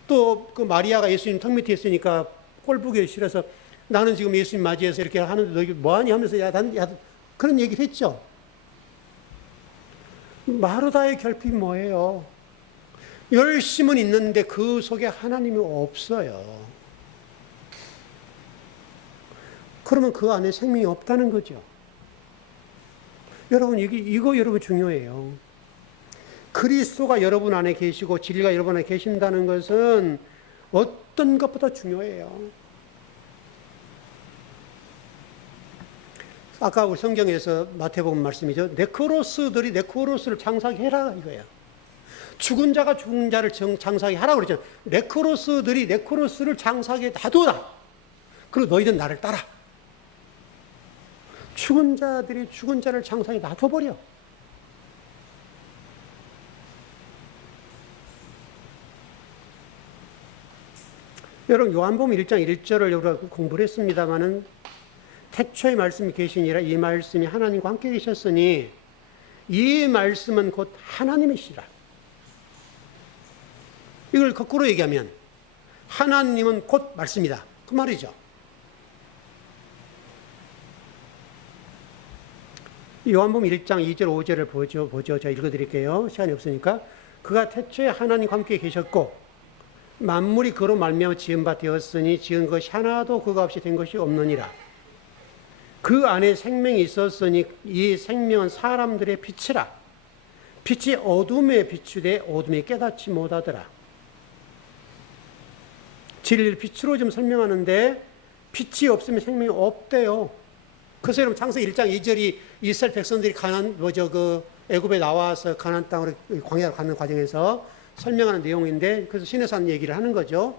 또 그 마리아가 예수님 턱 밑에 있으니까 꼴 보기 싫어서 나는 지금 예수님 맞이해서 이렇게 하는데 너 뭐하니 하면서 그런 얘기를 했죠. 마르다의 결핍이 뭐예요? 열심은 있는데 그 속에 하나님이 없어요. 그러면 그 안에 생명이 없다는 거죠. 여러분, 이거 여러분 중요해요. 그리스도가 여러분 안에 계시고 진리가 여러분 안에 계신다는 것은 어떤 것보다 중요해요. 아까 우리 성경에서 마태복음 말씀이죠. 네크로스들이 네크로스를 장사하게 해라 이거예요. 죽은 자가 죽은 자를 장사하게 하라고 그랬잖아요. 네크로스들이 네크로스를 장사하게 놔둬라. 그리고 너희들 나를 따라. 죽은 자들이 죽은 자를 장사하게 놔둬버려. 여러분 요한복음 1장 1절을 우리가 공부를 했습니다마는 태초의 말씀이 계시니라 이 말씀이 하나님과 함께 계셨으니 이 말씀은 곧 하나님이시라. 이걸 거꾸로 얘기하면 하나님은 곧 말씀이다. 그 말이죠. 요한복음 1장 2절 5절을 보죠. 제가 읽어드릴게요. 시간이 없으니까. 그가 태초에 하나님과 함께 계셨고 만물이 그로 말미암아 지은 바 되었으니 지은 것이 하나도 그가 없이 된 것이 없느니라. 그 안에 생명이 있었으니 이 생명은 사람들의 빛이라. 빛이 어둠에 비추되 어둠이 깨닫지 못하더라. 진리를 빛으로 좀 설명하는데 빛이 없으면 생명이 없대요. 그래서 여러분 창세기 1장 2절이 이스라엘 백성들이 애굽에 나와서 가나안 땅으로 광야로 가는 과정에서 설명하는 내용인데 그래서 신의 산 얘기를 하는 거죠.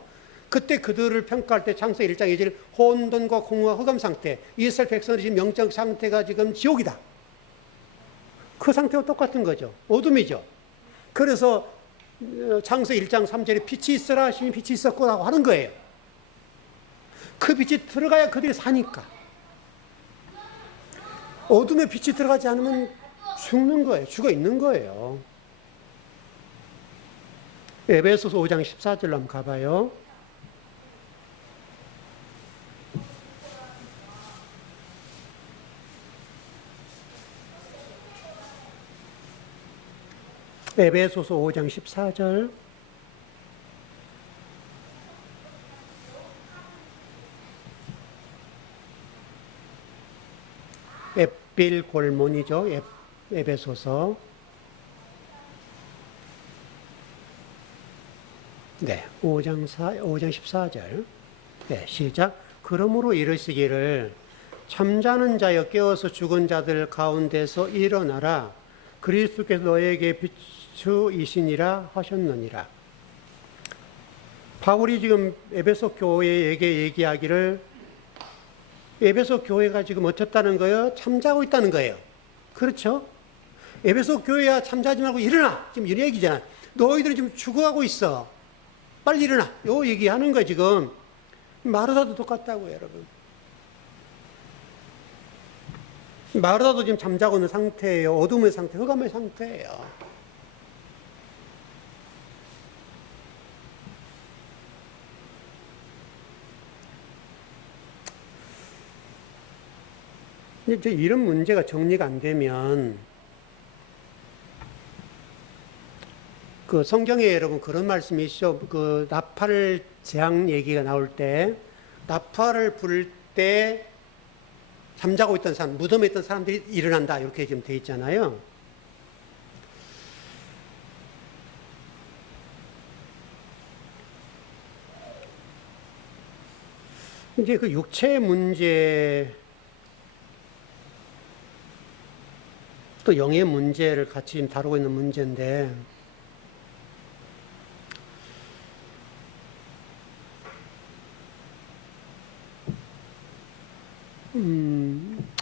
그때 그들을 평가할 때 창세기 1장 2절 혼돈과 공허와 흑암 상태, 이스라엘 백성들이 지금 영적 상태가 지금 지옥이다. 그 상태와 똑같은 거죠. 어둠이죠. 그래서 창세기 1장 3절에 빛이 있어라 하시니 빛이 있었고라고 하는 거예요. 그 빛이 들어가야 그들이 사니까. 어둠에 빛이 들어가지 않으면 죽는 거예요. 죽어 있는 거예요. 에베소서 5장 14절로 한번 가봐요. 에베소서 5장 14절. 앳빌 골몬이죠. 에베소서. 네, 5장 14절. 네, 시작. 그러므로 이르시기를 잠자는 자여 깨어서 죽은 자들 가운데서 일어나라. 그리스도께서 너에게 비추이시니라 하셨느니라. 바울이 지금 에베소 교회에게 얘기하기를 에베소 교회가 지금 어쨌다는 거예요? 잠자고 있다는 거예요. 그렇죠? 에베소 교회야 잠자지 말고 일어나. 지금 이런 얘기잖아. 너희들은 지금 죽어가고 있어. 빨리 일어나. 요 얘기하는 거야 지금. 마르다도 똑같다고요, 여러분. 마르다도 지금 잠자고 있는 상태예요. 어둠의 상태, 흑암의 상태예요. 이제 이런 문제가 정리가 안 되면 그 성경에 여러분 그런 말씀이 있죠. 그 나팔 재앙 얘기가 나올 때 나팔을 불 때 잠자고 있던 사람, 무덤에 있던 사람들이 일어난다 이렇게 지금 돼 있잖아요. 이제 그 육체의 문제 또 영의 문제를 같이 지금 다루고 있는 문제인데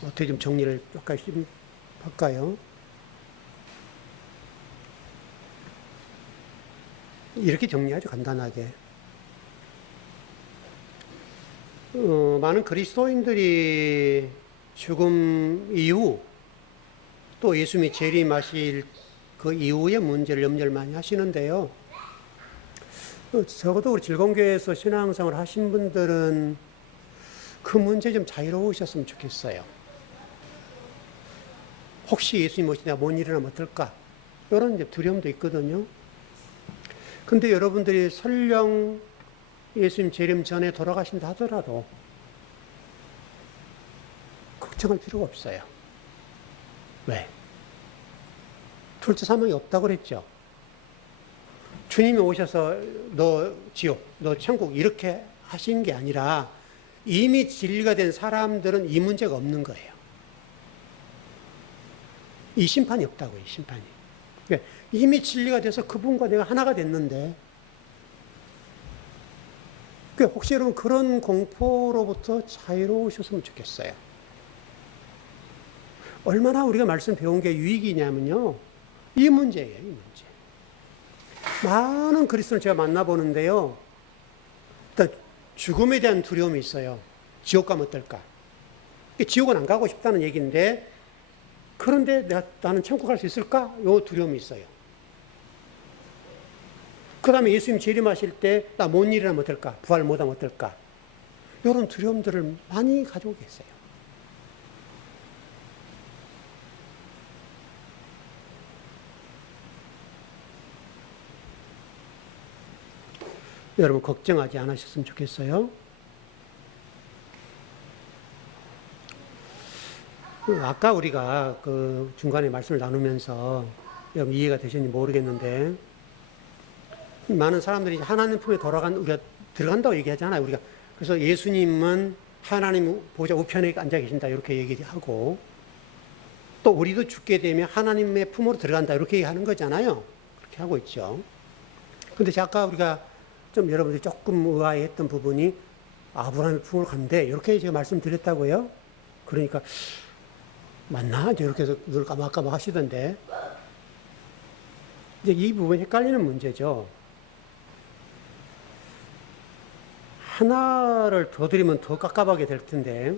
어떻게 좀 정리를 조금씩 할까요? 이렇게 정리하죠, 간단하게. 많은 그리스도인들이 죽음 이후 또 예수님이 재림하실 그 이후의 문제를 염려를 많이 하시는데요. 적어도 우리 즐거운교회에서 신앙생활을 하신 분들은 그 문제 좀 자유로우셨으면 좋겠어요. 혹시 예수님 오시다 못 일어나면 어떨까? 이런 이제 두려움도 있거든요. 근데 여러분들이 설령 예수님 재림 전에 돌아가신다 하더라도 걱정할 필요가 없어요. 왜? 둘째 사망이 없다고 그랬죠. 주님이 오셔서 너 지옥, 너 천국 이렇게 하신 게 아니라 이미 진리가 된 사람들은 이 문제가 없는 거예요. 이 심판이 없다고요, 이 심판이. 이미 진리가 돼서 그분과 내가 하나가 됐는데, 혹시 여러분 그런 공포로부터 자유로우셨으면 좋겠어요. 얼마나 우리가 말씀 배운 게 유익이냐면요, 이 문제예요, 이 문제. 많은 그리스도를 제가 만나보는데요, 일단 죽음에 대한 두려움이 있어요. 지옥 가면 어떨까? 지옥은 안 가고 싶다는 얘기인데, 그런데 나는 천국 갈 수 있을까? 요 두려움이 있어요. 그 다음에 예수님 재림하실 때 나 못 일어나면 어떨까? 부활 못하면 어떨까? 이런 두려움들을 많이 가지고 계세요. 여러분 걱정하지 않으셨으면 좋겠어요. 아까 우리가 그 중간에 말씀을 나누면서 여러분 이해가 되셨는지 모르겠는데, 많은 사람들이 하나님 품에 우리가 들어간다고 얘기하잖아요. 우리가 그래서 예수님은 하나님 보좌 우편에 앉아 계신다 이렇게 얘기하고, 또 우리도 죽게 되면 하나님의 품으로 들어간다 이렇게 얘기하는 거잖아요. 그렇게 하고 있죠. 근데 아까 우리가 좀 여러분들이 조금 의아해했던 부분이 아브라함의 품으로 간대 이렇게 제가 말씀드렸다고요. 그러니까 맞나? 이렇게 해서 눈을 까막까막 하시던데, 이제 이 부분이 헷갈리는 문제죠. 하나를 더 드리면 더 깝깝하게 될 텐데,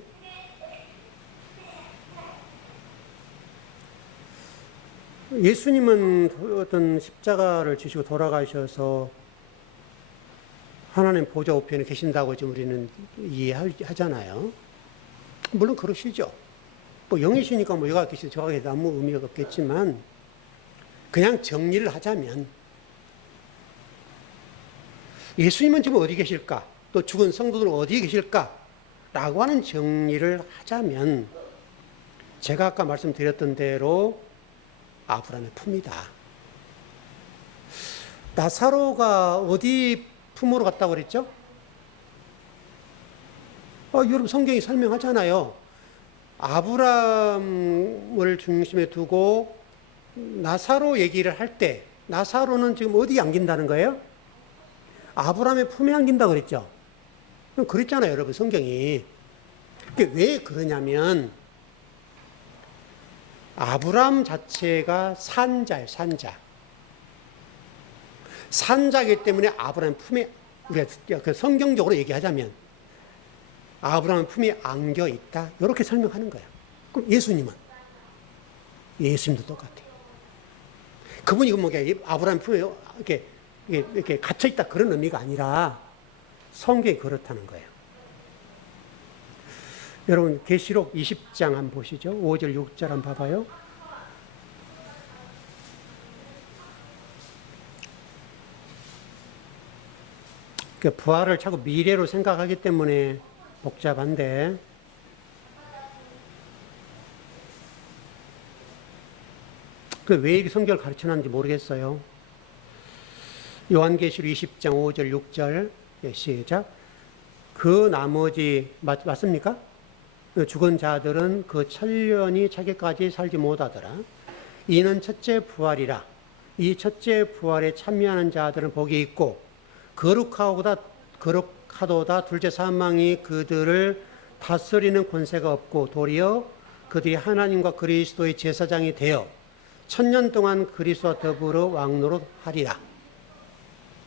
예수님은 어떤 십자가를 지시고 돌아가셔서 하나님 보좌 우편에 계신다고 지금 우리는 이해하잖아요. 물론 그러시죠. 뭐 영이시니까 뭐 여가 계시고 저가 계시도 아무 의미가 없겠지만, 그냥 정리를 하자면 예수님은 지금 어디 계실까? 또 죽은 성도들은 어디에 계실까? 라고 하는 정리를 하자면 제가 아까 말씀드렸던 대로 아브라함의 품이다. 나사로가 어디 품으로 갔다고 그랬죠? 여러분 성경이 설명하잖아요. 아브라함을 중심에 두고 나사로 얘기를 할 때 나사로는 지금 어디 안긴다는 거예요? 아브라함의 품에 안긴다 그랬죠. 그랬잖아요, 여러분 성경이. 왜 그러냐면 아브라함 자체가 산자예요, 산자. 산자이기 때문에 아브라함 품에, 우리가 성경적으로 얘기하자면 아브라함 품에 안겨 있다. 이렇게 설명하는 거예요. 그럼 예수님은? 예수님도 똑같아요. 그분이 아브라함 품에 이렇게 갇혀 있다 그런 의미가 아니라 성경이 그렇다는 거예요. 여러분 계시록 20장 한번 보시죠. 5절 6절 한번 봐봐요. 부활을 자꾸 미래로 생각하기 때문에 복잡한데 왜 이렇게 성경을 가르쳐놨는지 모르겠어요. 요한계시록 20장 5절 6절 시작. 그 나머지 맞습니까? 죽은 자들은 그 천년이 차기까지 살지 못하더라. 이는 첫째 부활이라. 이 첫째 부활에 참여하는 자들은 복이 있고 거룩하도다 둘째 사망이 그들을 다스리는 권세가 없고 도리어 그들이 하나님과 그리스도의 제사장이 되어 천년 동안 그리스도와 더불어 왕노릇 하리라.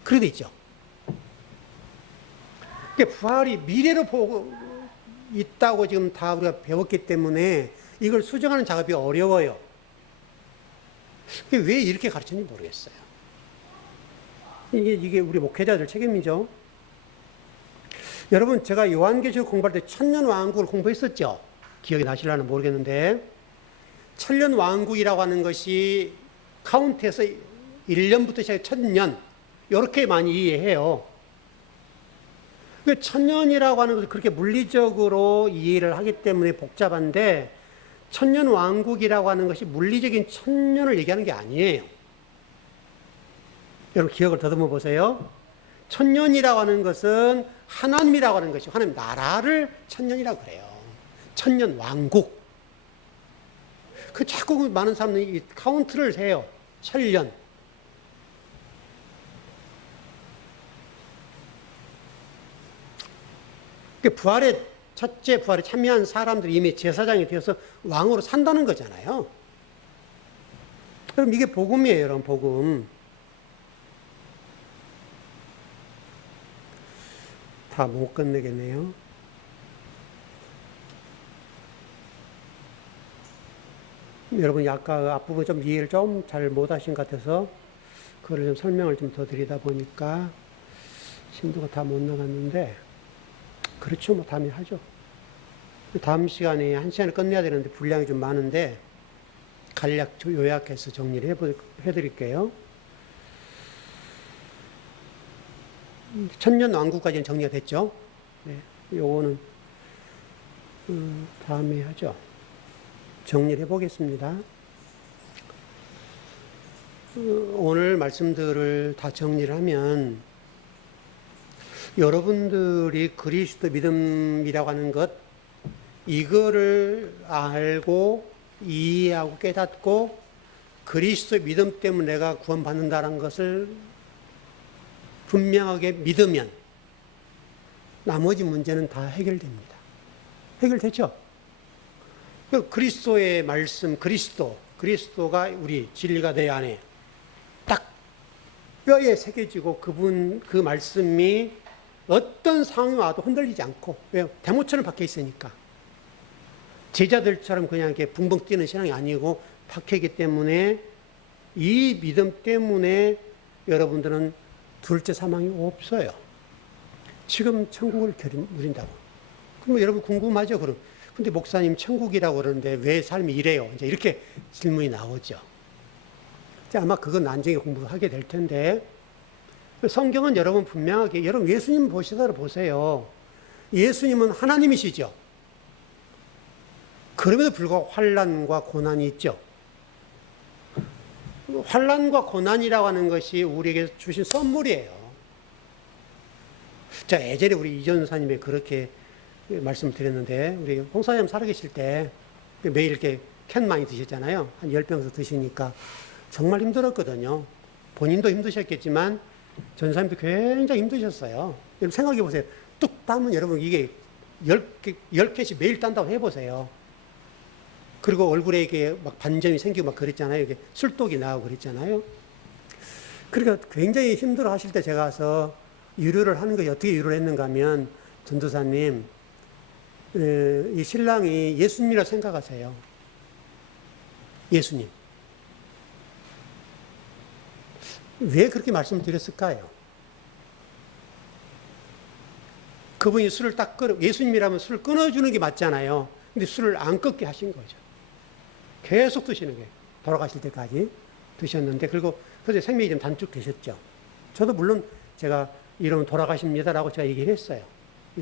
그렇게 돼 있죠. 부활이 미래로 보고 있다고 지금 다 우리가 배웠기 때문에 이걸 수정하는 작업이 어려워요. 왜 이렇게 가르쳤는지 모르겠어요. 이게 우리 목회자들 책임이죠. 여러분, 제가 요한계시록 공부할 때 천년왕국을 공부했었죠. 기억이 나실려나 모르겠는데 천년왕국이라고 하는 것이 카운트에서 1년부터 시작해 1000년 이렇게 많이 이해해요. 천년이라고 하는 것을 그렇게 물리적으로 이해를 하기 때문에 복잡한데 천년왕국이라고 하는 것이 물리적인 천년을 얘기하는 게 아니에요. 여러분 기억을 더듬어 보세요. 천년이라고 하는 것은 하나님이라고 하는 것이 하나님 나라를 천년이라고 그래요. 천년왕국. 자꾸 많은 사람들이 카운트를 해요. 천년. 첫째 부활에 참여한 사람들이 이미 제사장이 되어서 왕으로 산다는 거잖아요. 그럼 이게 복음이에요, 여러분, 복음. 다 못 끝내겠네요. 여러분이 아까 앞부분 좀 이해를 좀 잘 못하신 것 같아서 그걸 좀 설명을 좀 더 드리다 보니까 심도가 다 못 나갔는데 그렇죠. 다음에 하죠. 다음 시간에 한 시간을 끝내야 되는데 분량이 좀 많은데 간략 요약해서 정리를 해드릴게요. 천년왕국까지는 정리가 됐죠. 네, 요거는 다음에 하죠. 정리를 해보겠습니다. 오늘 말씀들을 다 정리를 하면 여러분들이 그리스도 믿음이라고 하는 것, 이거를 알고 이해하고 깨닫고 그리스도 믿음 때문에 내가 구원받는다는 것을 분명하게 믿으면 나머지 문제는 다 해결됩니다. 해결되죠? 그리스도의 말씀, 그리스도가 우리 진리가 내 안에 딱 뼈에 새겨지고 그 말씀이 어떤 상황이 와도 흔들리지 않고, 왜요? 대모처럼 박혀 있으니까. 제자들처럼 그냥 이렇게 붕붕 뛰는 신앙이 아니고 박혀 있기 때문에 이 믿음 때문에 여러분들은 둘째 사망이 없어요. 지금 천국을 누린다고. 그럼 여러분 궁금하죠? 그럼. 근데 목사님 천국이라고 그러는데 왜 삶이 이래요? 이제 이렇게 질문이 나오죠. 아마 그건 나중에 공부하게 될 텐데, 성경은 여러분 분명하게, 여러분 예수님 보세요. 예수님은 하나님이시죠. 그럼에도 불구하고 환난과 고난이 있죠. 환난과 고난이라고 하는 것이 우리에게 주신 선물이에요. 제가 예전에 우리 이전사님이 그렇게 말씀을 드렸는데, 우리 홍사님 살아계실 때 매일 이렇게 캔 많이 드셨잖아요. 한 10병에서 드시니까 정말 힘들었거든요. 본인도 힘드셨겠지만 전사님도 굉장히 힘드셨어요. 여러분 생각해 보세요. 뚝 따면 여러분 이게 10개씩 매일 딴다고 해보세요. 그리고 얼굴에 이게 막 반점이 생기고 막 그랬잖아요. 이게 술독이 나고 그랬잖아요. 그러니까 굉장히 힘들어 하실 때 제가 가서 위로를 하는 거예요. 어떻게 위로를 했는가 하면, 전도사님, 이 신랑이 예수님이라 생각하세요. 예수님. 왜 그렇게 말씀드렸을까요? 그분이 술을 딱 예수님이라면 술을 끊어주는 게 맞잖아요. 근데 술을 안 끊게 하신 거죠. 계속 드시는 거예요. 돌아가실 때까지 드셨는데, 그리고 그래서 생명이 좀 단축되셨죠. 저도 물론 제가 이러면 돌아가십니다라고 제가 얘기를 했어요.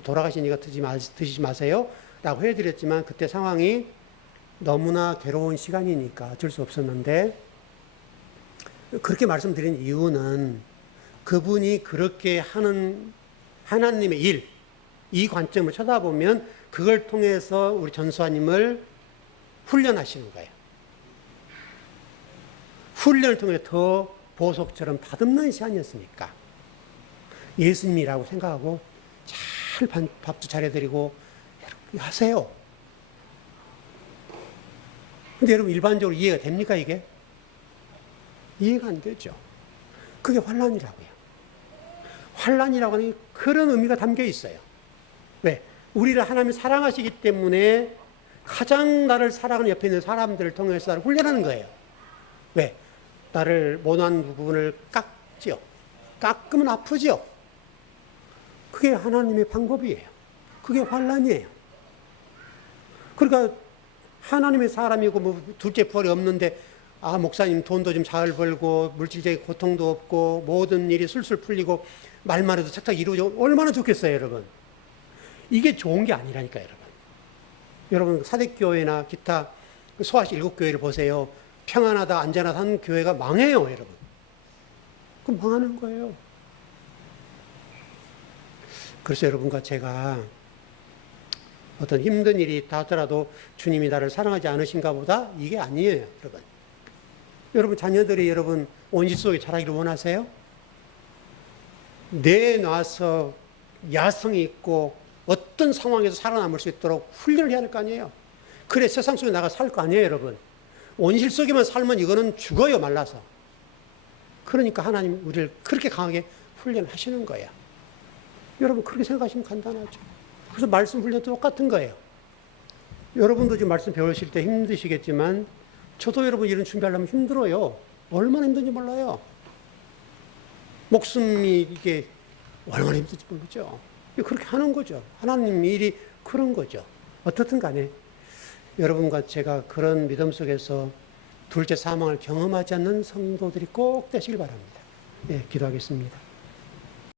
돌아가시니까 드시지 마세요 라고 해드렸지만, 그때 상황이 너무나 괴로운 시간이니까 어쩔 수 없었는데, 그렇게 말씀드린 이유는 그분이 그렇게 하는 하나님의 일, 이 관점을 쳐다보면 그걸 통해서 우리 전수아님을 훈련하시는 거예요. 훈련을 통해 더 보석처럼 다듬는 시간이었으니까 예수님이라고 생각하고 잘 밥도 차려드리고 하세요. 근데 여러분 일반적으로 이해가 됩니까 이게? 이해가 안 되죠. 그게 환난이라고요. 환난이라고 하는 그런 의미가 담겨 있어요. 왜? 우리를 하나님이 사랑하시기 때문에 가장 나를 사랑하는 옆에 있는 사람들을 통해서 나를 훈련하는 거예요. 왜? 나를 모난 부분을 깎지요. 깎으면 아프지요. 그게 하나님의 방법이에요. 그게 환난이에요. 그러니까 하나님의 사람이고 뭐 둘째 부활이 없는데, 아 목사님 돈도 좀 잘 벌고 물질적인 고통도 없고 모든 일이 술술 풀리고 말만 해도 착착 이루어져, 얼마나 좋겠어요 여러분. 이게 좋은 게 아니라니까요 여러분. 여러분 사대교회나 기타 소아시 7교회를 보세요. 평안하다 안전하다 하는 교회가 망해요 여러분. 그럼 망하는 거예요. 그래서 여러분과 제가 어떤 힘든 일이 있다 하더라도 주님이 나를 사랑하지 않으신가 보다, 이게 아니에요 여러분. 여러분 자녀들이 여러분 온실 속에 자라기를 원하세요? 내놔서 야성이 있고 어떤 상황에서 살아남을 수 있도록 훈련을 해야 할 거 아니에요. 그래 세상 속에 나가 살 거 아니에요 여러분. 온실 속에만 살면 이거는 죽어요 말라서. 그러니까 하나님 우리를 그렇게 강하게 훈련하시는 거예요. 여러분 그렇게 생각하시면 간단하죠. 그래서 말씀 훈련도 똑같은 거예요. 여러분도 지금 말씀 배우실 때 힘드시겠지만 저도 여러분 이런 준비하려면 힘들어요. 얼마나 힘든지 몰라요. 목숨이 이게 얼마나 힘든지 모르죠. 그렇게 하는 거죠. 하나님 일이 그런 거죠. 어떻든 간에 여러분과 제가 그런 믿음 속에서 둘째 사망을 경험하지 않는 성도들이 꼭 되시길 바랍니다. 예, 기도하겠습니다.